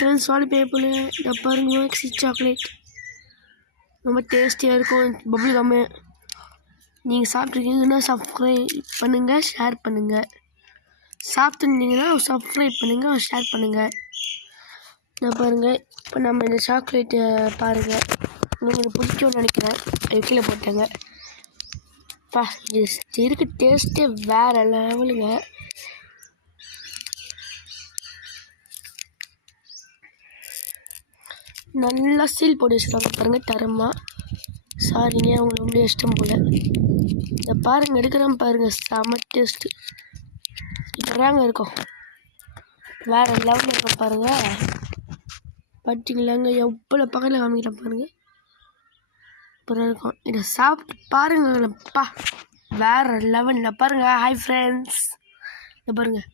Friends Vaali பே பண்ணுங்க. இந்த பாருங்க மேக்ஸி சாக்லேட் ரொம்ப டேஸ்டியாக இருக்கும். பபுள் கம்மு நீங்கள் சாப்பிட்ருக்கீங்கன்னா சப்ஸ்கிரைப் பண்ணுங்கள், ஷேர் பண்ணுங்கள். சாப்பிட்டுருந்தீங்கன்னா சப்ஸ்கிரைப் பண்ணுங்கள், ஷேர் பண்ணுங்கள். நான் பாருங்கள் இப்போ நம்ம இந்த சாக்லேட்டை பாருங்கள், உங்களுக்கு பிடிக்கும்னு நினைக்கிறேன். அது கீழே போட்டாங்க. இருக்க டேஸ்ட்டே வேறு லெவலுங்க. நல்லா சீல் போட்டு வச்சுருக்காங்க பாருங்கள் தரமாக. சாரிங்க அவங்களுக்கு ரொம்ப இஷ்டம் போல். இதை பாருங்கள் எடுக்கிறோம் பாருங்கள், செம டேஸ்ட்டு இப்போதாங்க இருக்கும். வேறு லெவலில் இருக்கும் பாருங்கள். பார்த்தீங்களாங்க எவ்வளோ பக்கத்தில் காமிக்கிறேன் பாருங்கள். அப்புறம் இருக்கும். இதை சாப்பிட்டு பாருங்கப்பா, வேறு லெவலில் பாருங்கள். ஹாய் ஃப்ரெண்ட்ஸ், இதை பாருங்கள்.